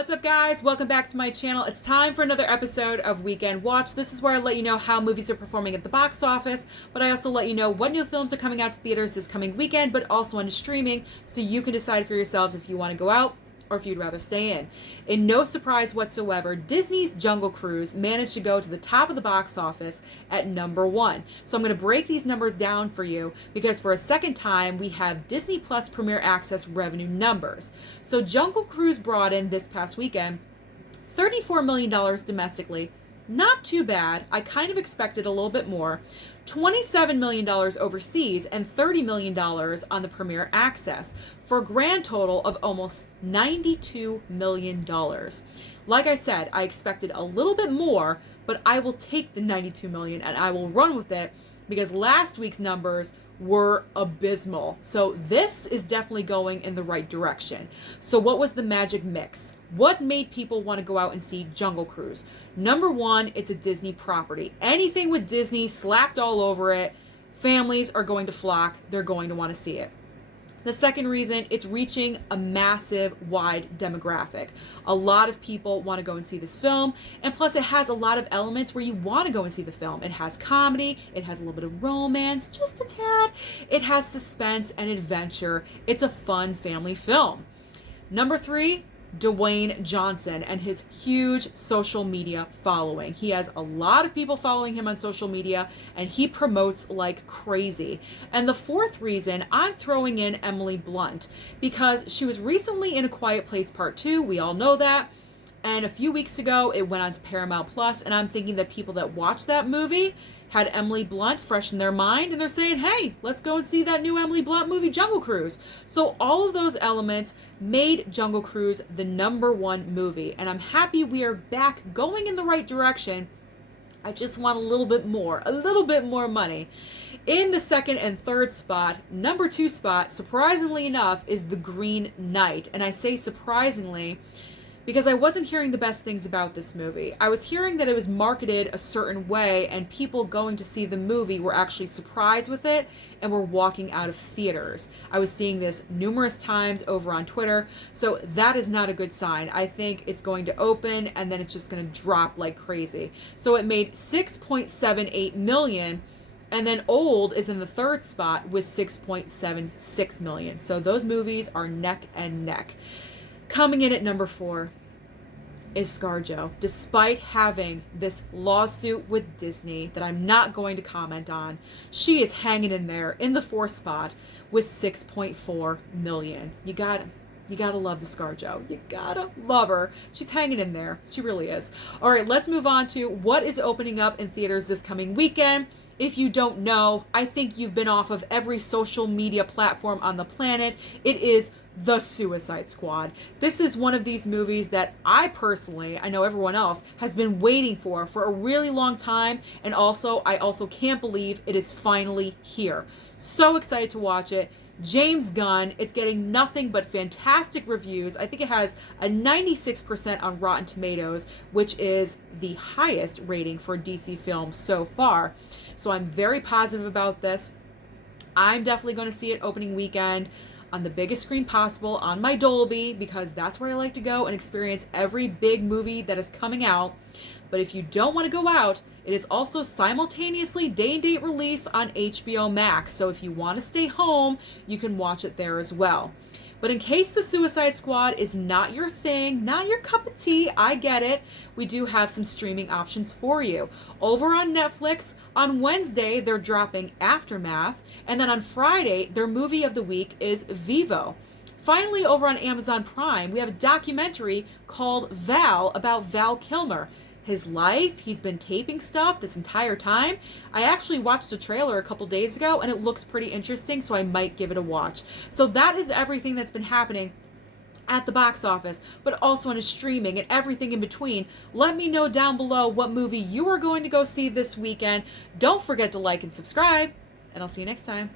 What's up, guys? Welcome back to my channel. It's time for another episode of Weekend Watch. This is where I let you know how movies are performing at the box office, but I also let you know what new films are coming out to theaters this coming weekend, but also on streaming, so you can decide for yourselves if you want to go out or if you'd rather stay in. In no surprise whatsoever, Disney's Jungle Cruise managed to go to the top of the box office at #1. So I'm going to break these numbers down for you because for a second time, we have Disney Plus Premier Access revenue numbers. So Jungle Cruise brought in this past weekend $34 million domestically. Not too bad. I kind of expected a little bit more. $27 million overseas and $30 million on the Premier Access for a grand total of almost $92 million. Like I said, I expected a little bit more, but I will take the $92 million and I will run with it because last week's numbers were abysmal. So this is definitely going in the right direction. So what was the magic mix? What made people want to go out and see Jungle Cruise? Number one, it's a Disney property. Anything with Disney slapped all over it, families are going to flock. They're going to want to see it. The second reason, it's reaching a massive, wide demographic. A lot of people want to go and see this film, and plus it has a lot of elements where you want to go and see the film. It has comedy, it has a little bit of romance, just a tad. It has suspense and adventure. It's a fun family film. Number three, Dwayne Johnson and his huge social media following. He has a lot of people following him on social media and he promotes like crazy. And the fourth reason, I'm throwing in Emily Blunt because she was recently in A Quiet Place Part 2. We all know that. And a few weeks ago, it went on to Paramount Plus, and I'm thinking that people that watched that movie had Emily Blunt fresh in their mind, and they're saying, hey, let's go and see that new Emily Blunt movie, Jungle Cruise. So all of those elements made Jungle Cruise the #1 movie, and I'm happy we are back going in the right direction. I just want a little bit more money. In the second and third spot, number 2 spot, surprisingly enough, is The Green Knight. And I say surprisingly because I wasn't hearing the best things about this movie. I was hearing that it was marketed a certain way and people going to see the movie were actually surprised with it and were walking out of theaters. I was seeing this numerous times over on Twitter, so that is not a good sign. I think it's going to open and then it's just going to drop like crazy. So it made $6.78 million. And then Old is in the third spot with $6.76 million. So those movies are neck and neck. Coming in at number 4 is ScarJo. Despite having this lawsuit with Disney that I'm not going to comment on, she is hanging in there in the 4th spot with $6.4 million. You gotta love the ScarJo. You gotta love her. She's hanging in there. She really is. All right, let's move on to what is opening up in theaters this coming weekend. If you don't know, I think you've been off of every social media platform on the planet. It is The Suicide Squad. This is one of these movies that I personally, I know everyone else, has been waiting for a really long time. And also, I also can't believe it is finally here. So excited to watch it. James Gunn, it's getting nothing but fantastic reviews. I think it has a 96% on Rotten Tomatoes, which is the highest rating for a DC film so far. So I'm very positive about this. I'm definitely going to see it opening weekend on the biggest screen possible on my Dolby because that's where I like to go and experience every big movie that is coming out. But if you don't want to go out, it is also simultaneously day and date release on HBO Max. So if you want to stay home, you can watch it there as well. But in case The Suicide Squad is not your thing, not your cup of tea, I get it. We do have some streaming options for you. Over on Netflix, on Wednesday, they're dropping Aftermath. And then on Friday, their movie of the week is Vivo. Finally, over on Amazon Prime, we have a documentary called Val about Val Kilmer. His life, he's been taping stuff this entire time. I actually watched a trailer a couple days ago and it looks pretty interesting, so I might give it a watch. So that is everything that's been happening at the box office, but also on a streaming and everything in between. Let me know down below what movie you are going to go see this weekend. Don't forget to like and subscribe, and I'll see you next time.